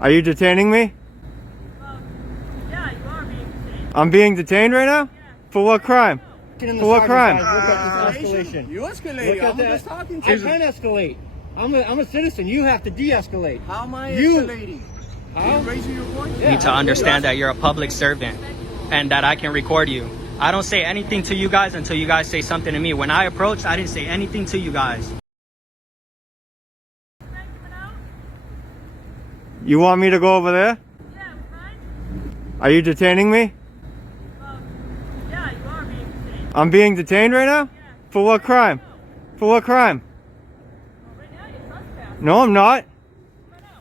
Are you detaining me? Yeah, you are being detained. I'm being detained right now? Yeah. For what crime? In the For what sergeant crime? guys, look at this escalation. You Look escalating. at I'm that. just talking to I you. can escalate. I'm a citizen. You have to de-escalate. How am I You- escalating? How? You raising your voice? Yeah, You need to understand that you're a public servant and that I can record you. I don't say anything to you guys until you guys say something to me. When I approached, I didn't say anything to you guys. You want me to go over there? Yeah, right? Are you detaining me? Yeah, you are being detained. I'm being detained right now? For what crime? For what crime? Right now you're trespassing. No, I'm not.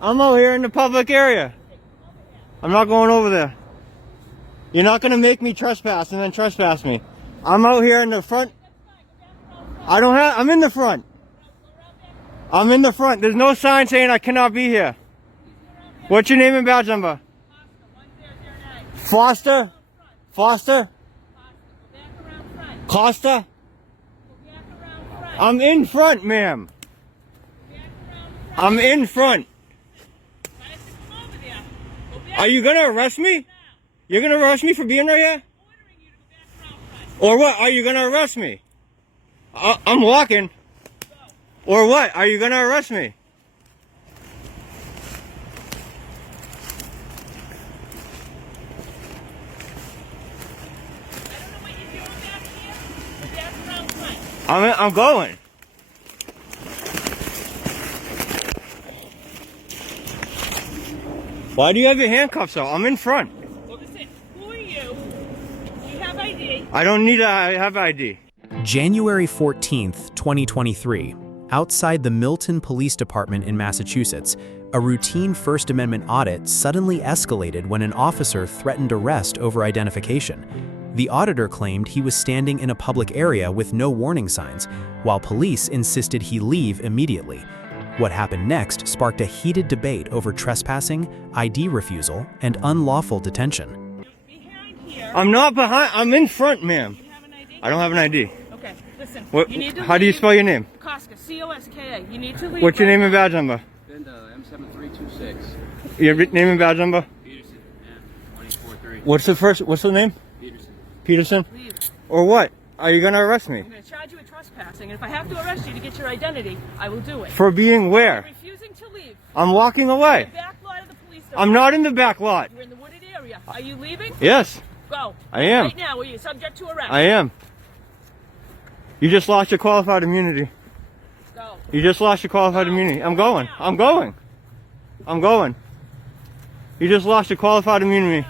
I'm out here in the public area. I'm not going over there. You're not gonna make me trespass and then trespass me. I'm out here in the front. I'm in the front. I'm in the front. There's no sign saying I cannot be here. What's your name and badge number? 1009. Foster? Foster? Go back around front. Costa? Go back around front. I'm in front, ma'am. Back around front. I'm in front. Why don't you come over there? Go back Are you gonna arrest me? You're gonna arrest me for being right here? ordering you to go back around front. Or what? Are you gonna arrest me? I'm walking. Or what? Are you gonna arrest me? I don't know what you're doing back here. Go back around front. I'm going. Why do you have your handcuffs out? I'm in front. Well, listen, who are you? You have ID. I don't need I have ID. January 14th, 2023. Outside the Milton Police Department in Massachusetts, a routine First Amendment audit suddenly escalated when an officer threatened arrest over identification. The auditor claimed he was standing in a public area with no warning signs, while police insisted he leave immediately. What happened next sparked a heated debate over trespassing, ID refusal, and unlawful detention. Behind here. I'm not behind. I'm in front, ma'am. You have an ID? I don't have an ID. Okay, listen. What? You need to How do you leave. spell your name? Koska, C-O-S-K-A. You need to leave. What's your right name and now. badge number? M7326. Your name and badge number? Peterson. Yeah. 243. What's the name? Peterson. Peterson? Leave. Or what? Are you gonna arrest me? I'm going to charge you with trespassing, and if I have to arrest you to get your identity, I will do it. For being You're where? refusing to leave. I'm walking away. The back lot of the police I'm department. not in the back lot. You're in the wooded area. Are you leaving? Yes, Go. I am. Right now, are you subject to arrest? I am. You just lost your qualified immunity. Go. You just lost your qualified immunity. I'm going. I'm going. I'm going. You just lost your qualified immunity.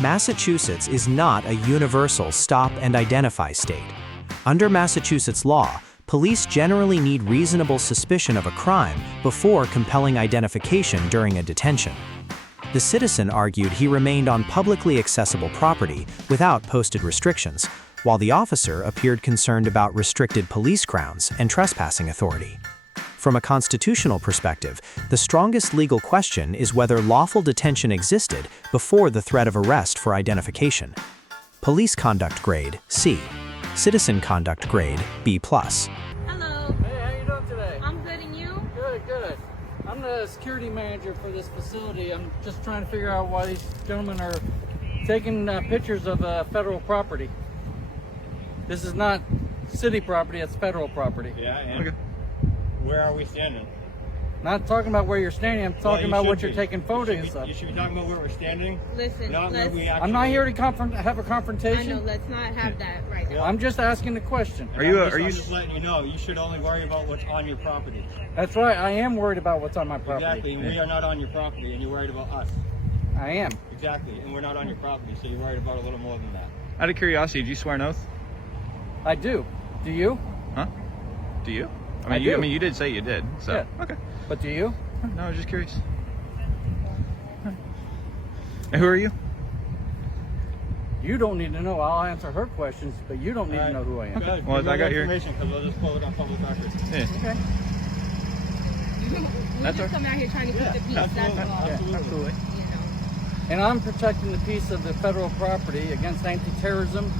Massachusetts is not a universal stop and identify state. Under Massachusetts law, police generally need reasonable suspicion of a crime before compelling identification during a detention. The citizen argued he remained on publicly accessible property without posted restrictions, while the officer appeared concerned about restricted police grounds and trespassing authority. From a constitutional perspective, the strongest legal question is whether lawful detention existed before the threat of arrest for identification. Police conduct grade, C. Citizen conduct grade, B+. Hello. Hey, how you doing today? I'm good, and you? Good, good. I'm the security manager for this facility. I'm just trying to figure out why these gentlemen are taking pictures of federal property. This is not city property, it's federal property. Yeah, and okay. Where are we standing? Not talking about where you're standing, I'm talking about what you're taking photos of. You should be talking about where we're standing. Listen, Not where let's, we actually. I'm not here to have a I know, confrontation. let's not have that right now. I'm just asking the question. I'm just letting you know. You should only worry about what's on your property. That's right, I am worried about what's on my property. Exactly, and we are not on your property, and you're worried about us. I am. Exactly, and we're not on your property, so you're worried about a little more than that. Out of curiosity, do you swear an oath? I do. Do you? Huh? Do you? I do. You did say you did. So Yeah. okay. But do you? No, I was just curious. And who are you? You don't need to know. I'll answer her questions, but you don't need to know who I am. Good. Well, Give I me got the your- information because we'll just pull it on public record. Yeah. Okay. We That's just come out here trying to keep the peace, that's all. Yeah, absolutely. You know. And I'm protecting the peace of the federal property against anti-terrorism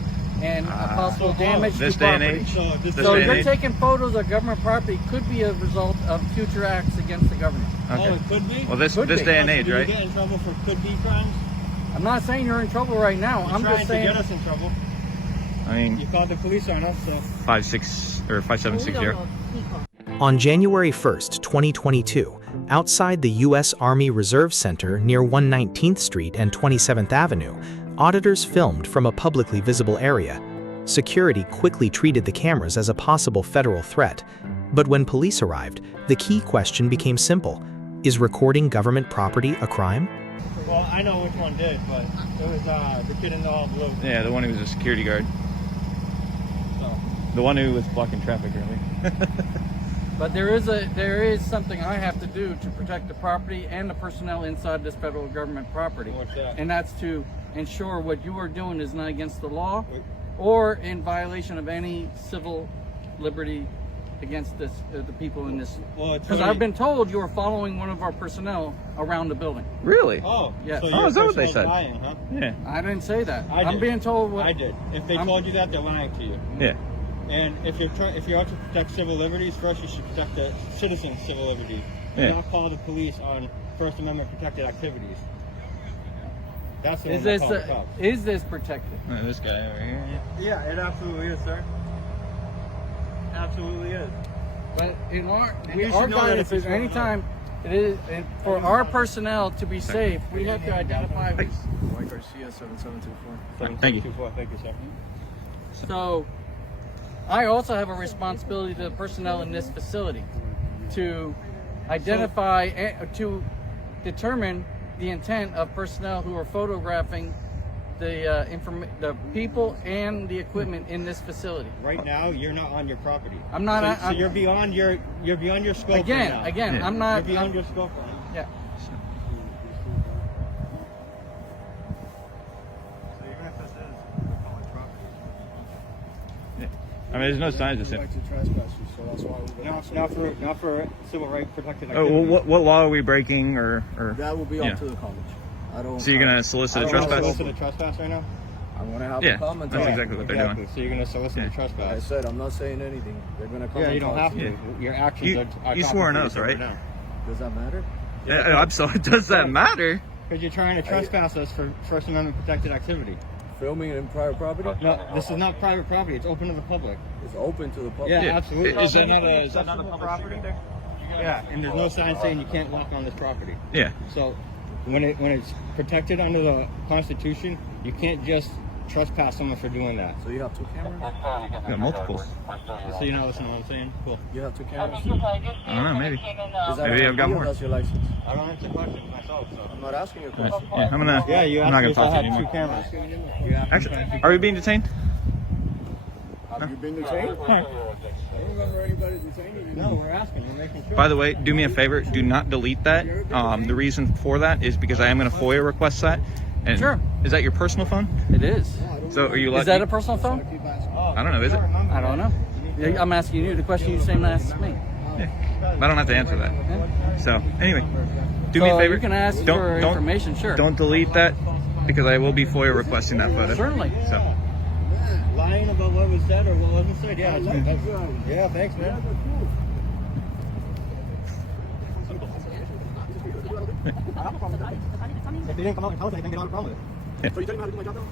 and possible damage This to day and property. age. So this So day and you're age. taking photos of government property could be a result of future acts against the government. Okay. Oh, it could be? Well, this Could be. day and age, Do you right? get in trouble for could be crimes? I'm not saying you're in trouble right now. You're I'm trying just saying. to get us in trouble. I mean, You called the police on us, so. 5760. On January 1st, 2022, outside the U.S. Army Reserve Center near 119th Street and 27th Avenue, auditors filmed from a publicly visible area. Security quickly treated the cameras as a possible federal threat. But when police arrived, the key question became simple. Is recording government property a crime? Well, I know which one did, but it was the kid in the all blue. Yeah, the one who was a security guard. So. The one who was blocking traffic earlier. But there is something I have to do to protect the property and the personnel inside this federal government property. What's that? And that's to ensure what you are doing is not against the law or in violation of any civil liberty against the people in this. Well, it's because I've been told you are following one of our personnel around the building. Really? Oh, Yes. So Oh, is that what they person's said? lying, huh? Yeah. I didn't say that. I I'm did. being told what I did. If they I'm- told you that, they're lying to you. Yeah. And if you're out to protect civil liberties, first you should protect the citizens' civil liberties. Yeah. Not call the police on First Amendment protected activities. That's the Is one that this called the cops. is this protected? This guy over here. Yeah, it absolutely is, sir. Absolutely is. But in our And you our should know that guidance if is it's going anytime it is and for our personnel to be safe, we have to identify. Thank you. 724, thank you, sir. So I also have a responsibility to the personnel in this facility to identify and to determine the intent of personnel who are photographing the people and the equipment in this facility. Right now, you're not on your property. I'm not. So, I'm, you're beyond your scope. again. right now. Again, Yeah. I'm not. You're beyond I'm- your scope. Right now. yeah. I mean, there's no signs of sin. Not for civil rights protected Oh, activities. well, what law are we breaking, or? That will be Yeah. up to the college. I don't. So you're gonna solicit a You're gonna trespass? solicit a trespass right now? I'm gonna have Yeah, a comment. that's on it. exactly what they're Exactly. doing. So you're gonna solicit Yeah. a I trespass. said I'm not saying anything. They're gonna come. Yeah, and you don't talk have to to. me. Your actions You are swore an talking oath, for you right? now. Does that matter? Yeah, I'm sorry. Does that matter? Because you're trying to trespass us for First Amendment protected activity. Filming in private property? No, this is not private property. It's open to the public. It's open to the public. Yeah, Yeah. absolutely. Is that not a public property there? Yeah, and there's no sign saying you can't walk on this property. Yeah. So when it's protected under the Constitution, you can't just trespass someone for doing that. So you have two cameras? Got multiples. So you know what I'm saying? Cool. You have two cameras? I don't know. Maybe. Is that Maybe I've got ID or more. That's your license. I don't answer questions myself, so. I'm not asking you a question. Yeah, I'm gonna. Yeah, you I'm asked not me gonna if talk I to you had two anymore. cameras. You asked me if I Actually, had two are we being detained? Have you been detained? I don't remember anybody detaining you. No, we're asking. We're making sure. By the way, do me a favor. Do not delete that. The reason for that is because I am going to FOIA request that. And Sure. Is that your personal phone? It is. So are you? Is that a personal phone? I don't know. Is it? I don't know. I'm asking you the question you same asked me. Yeah. I don't have to answer that. So anyway, do me a So favor. you can ask for information, sure. Don't delete that because I will be FOIA requesting that photo. Certainly. So Lying about what was said or what wasn't said. Yeah, yeah, thanks, man. If you didn't come out and tell us anything, you don't have a problem with it. So you tell me how to do my job now?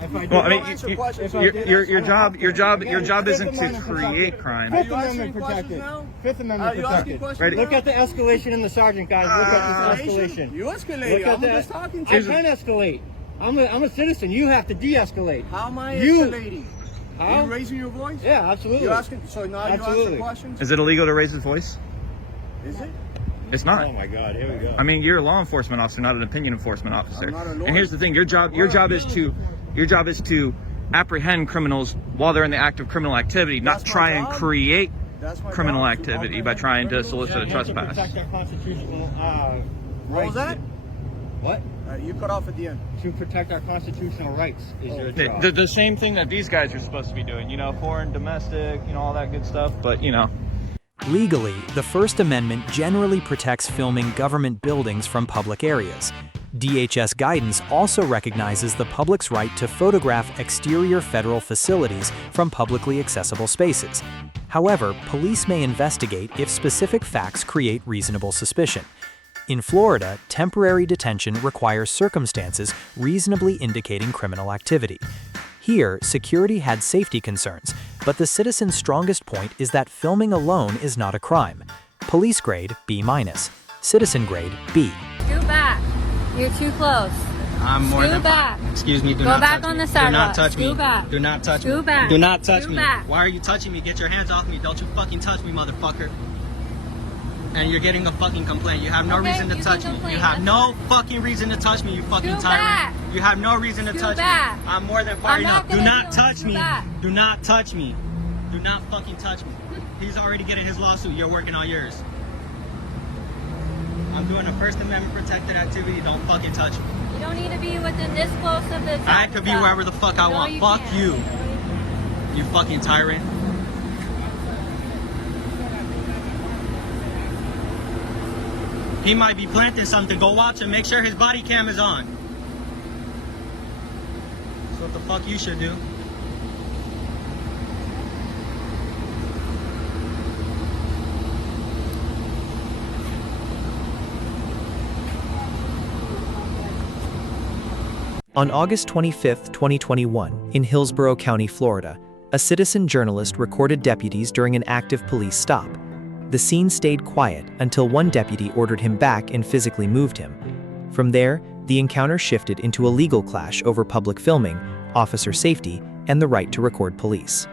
If I did, well, I mean, answer questions. your job isn't to create crime. Fifth you asking Amendment questions protected. now? Fifth Amendment Are you asking protected. questions Ready? now? Look at the escalation in the sergeant, guys. Look at this escalation. You Look escalating. at I'm that. just talking to I you. can escalate. I'm a citizen. You have to de-escalate. How am I You- escalating? Are How? you raising your voice? Yeah, absolutely. You asking? So now you Absolutely. answer questions? Is it illegal to raise his voice? Is it? It's not. Oh my God, here we go. I mean, you're a law enforcement officer, not an opinion enforcement officer. I'm not a lawyer. And here's the thing: your job is to apprehend criminals while they're in the act of criminal activity, not That's my try and job. create That's my criminal job, to activity by apprehend trying to criminals. solicit a You have to trespass. protect our constitutional What was rights. that? What? You cut off at the end. To protect our constitutional rights is your job. The same thing that these guys are supposed to be doing, foreign, domestic, all that good stuff. But Legally, the First Amendment generally protects filming government buildings from public areas. DHS guidance also recognizes the public's right to photograph exterior federal facilities from publicly accessible spaces. However, police may investigate if specific facts create reasonable suspicion. In Florida, temporary detention requires circumstances reasonably indicating criminal activity. Here, security had safety concerns, but the citizen's strongest point is that filming alone is not a crime. Police grade, B-. Citizen grade, B. Scoot back. You're too close. I'm more Scoot than back. Excuse me, do Go not back touch on me. the Do not sidewalk. touch me. Scoot back. Do not touch me. Scoot back. Do not touch Scoot me. back. Why are you touching me? Get your hands off me. Don't you fucking touch me, motherfucker. And you're getting a fucking complaint. You have no Okay, reason to you touch can me. complain, You have that's no fucking reason to touch me, you fucking Scoot tyrant. back. You have no reason to Scoot touch back. me. I'm more than far I'm not enough. Do gonna not do it. touch Scoot me. back. Do not touch me. Do not fucking touch me. He's already getting his lawsuit. You're working on yours. I'm doing a First Amendment protected activity. Don't fucking touch me. You don't need to be within this close of the I could be wherever the fuck I want. Fuck can't. you. You fucking tyrant. He might be planting something. Go watch him. Make sure his body cam is on. That's what the fuck you should do. On August 25, 2021, in Hillsborough County, Florida, a citizen journalist recorded deputies during an active police stop. The scene stayed quiet until one deputy ordered him back and physically moved him. From there, the encounter shifted into a legal clash over public filming, officer safety, and the right to record police.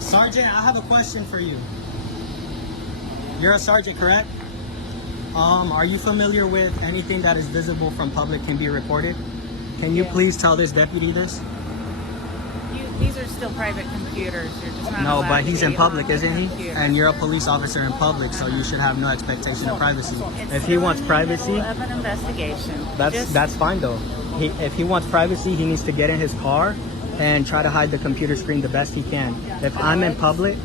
Sergeant, I have a question for you. You're a sergeant, correct? Are you familiar with anything that is visible from public can be recorded? Can you please tell this deputy this? These are still private computers. You're just not No, allowed but to he's be in public, on the isn't he? computer. And you're a police officer in public, so you should have no expectation of privacy. It's If he still wants in the privacy, middle of an investigation. that's fine though. If he wants privacy, he needs to get in his car and try to hide the computer screen the best he can. If I'm in public,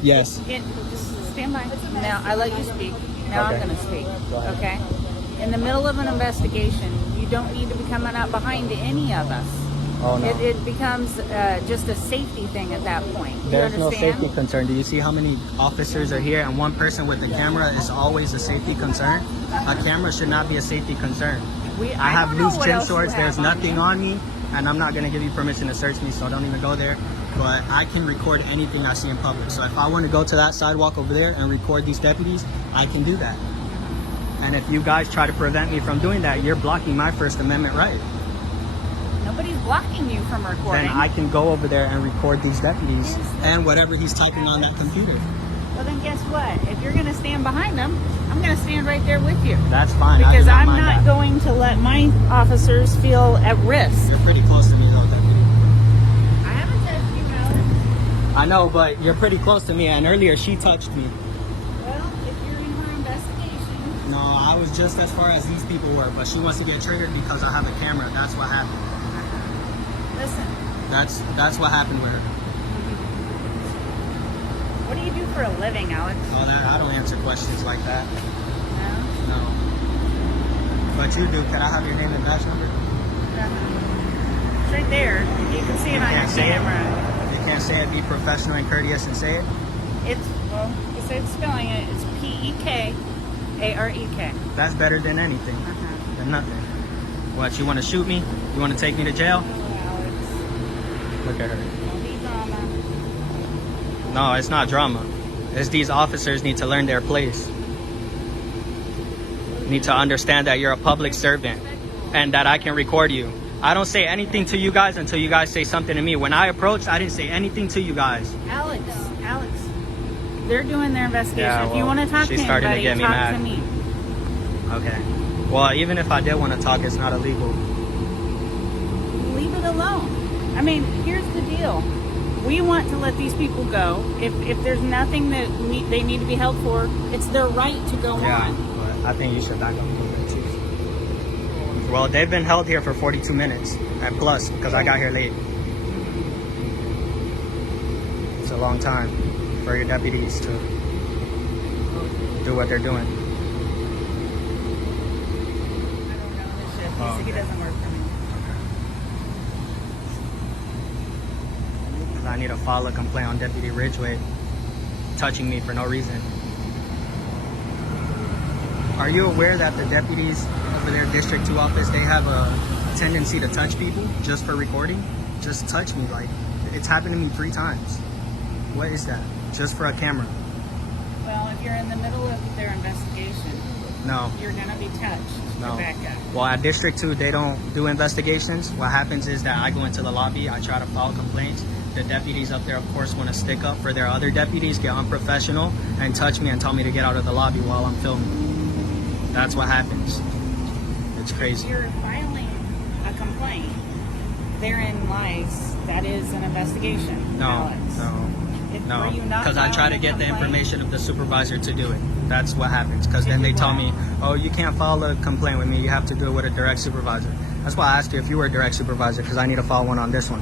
yes. Just stand by. Now, I let you speak. Now Okay. I'm going to speak. Go ahead. Okay? In the middle of an investigation, you don't need to be coming up behind any of us. Oh no. It becomes just a safety thing at that point. You There's no understand? safety concern. Do you see how many officers are here and one person with a camera is always a safety concern? A camera should not be a safety concern. I have don't know loose what chin else you swords. There's have on nothing you. on me, and I'm not going to give you permission to search me, so don't even go there. But I can record anything I see in public. So if I want to go to that sidewalk over there and record these deputies, I can do that. And if you guys try to prevent me from doing that, you're blocking my First Amendment right. Nobody's blocking you from recording. Then I can go over there and record these deputies and whatever he's typing on that computer. Well, then guess what? If you're going to stand behind them, I'm going to stand right there with you. That's fine. I do Because not I'm mind not that. going to let my officers feel at risk. You're pretty close to me though, deputy. I haven't touched you, Alex. I know, but you're pretty close to me, and earlier she touched me. Well, if you're in her investigation, No, I was just as far as these people were, but she wants to get triggered because I have a camera. That's what happened. listen, That's what happened with her. what do you do for a living, Alex? Oh, I don't answer questions like that. No? No. But you do. Can I have your name and badge number? It's right there. You can see it on your Can't say it? camera. You can't say it. Be professional and courteous and say it. It's, well, besides spelling it, it's P-E-K-A-R-E-K. That's better than anything. Than nothing. What, you want to shoot me? You want to take me to jail? Alex, Look at her. don't be drama. No, it's not drama. It's these officers need to learn their place. Need to understand that you're a public servant and that I can record you. I don't say anything to you guys until you guys say something to me. When I approached, I didn't say anything to you guys. Alex, they're doing their investigation. Yeah, If you well, want to talk to she's starting to anybody, get me talk mad. to me. Okay. Well, even if I did want to talk, it's not illegal. Leave it alone. I mean, here's the deal. We want to let these people go. If there's nothing that they need to be held for, it's their right to go Yeah, on. but I think you should back up a little bit too. Well, they've been held here for 42 minutes and plus because I got here late. It's a long time for your deputies to do what they're doing. I don't know this shit. He doesn't work for me. Because I need to file a complaint on Deputy Ridgway touching me for no reason. Are you aware that the deputies over their District 2 office, they have a tendency to touch people just for recording? Just touch me, like, it's happened to me 3 times. What is that? Just for a camera? Well, if you're in the middle of their investigation, No. you're gonna be touched. No. To back up. Well, at District 2, they don't do investigations. What happens is that I go into the lobby, I try to file complaints. The deputies up there, of course, want to stick up for their other deputies, get unprofessional, and touch me and tell me to get out of the lobby while I'm filming. That's what happens. It's crazy. If you're filing a complaint, therein lies that is an investigation. No, Alex. no, Were you not because I try to filing a get the complaint? information of the supervisor to do it. That's what happens. Because then they tell me, oh, you can't file a complaint with me. You have to do it with a direct supervisor. That's why I asked you if you were a direct supervisor, because I need to file one on this one.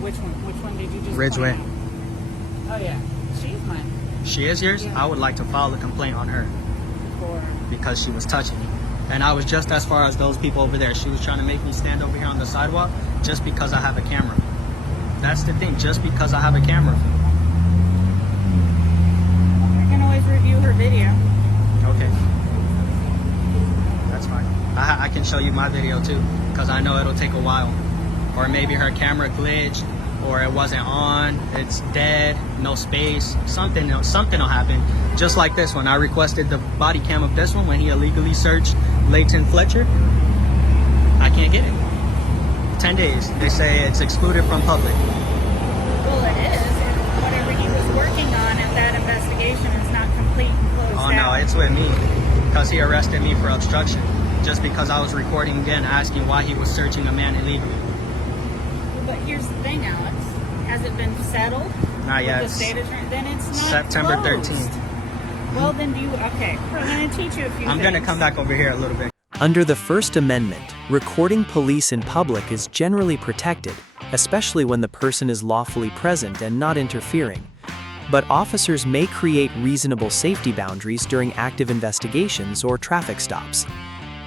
Which one? Which one did you just Ridgeway. point out? Oh yeah, she's mine. She is yours? Yeah. I would like to file a complaint on her For because she was touching me. And I was just as far as those people over there. She was trying to make me stand over here on the sidewalk just because I have a camera. That's the thing, just because I have a camera. I can always review her video. Okay. That's fine. I can show you my video too, because I know it'll take a while. Or maybe her camera glitched, or it wasn't on, it's dead, no space, something will happen. Just like this one, I requested the body cam of this one when he illegally searched Leighton Fletcher. I can't get it. 10 days. They say it's excluded from public. Well, it is. If whatever he was working on at that investigation is not complete and closed Oh no, out. it's with me, because he arrested me for obstruction, just because I was recording again, asking why he was searching a man illegally. But here's the thing, Alex. Has it been settled? Not yet. With the state attorney? Then it's not September closed. 13th. Well, then do you... Okay, I'm going to teach you a few I'm things. going to come back over here a little bit. Under the First Amendment, recording police in public is generally protected, especially when the person is lawfully present and not interfering. But officers may create reasonable safety boundaries during active investigations or traffic stops.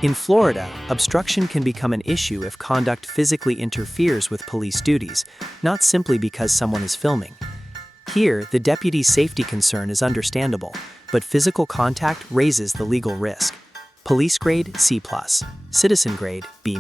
In Florida, obstruction can become an issue if conduct physically interferes with police duties, not simply because someone is filming. Here, the deputy's safety concern is understandable, but physical contact raises the legal risk. Police grade C+, citizen grade B-.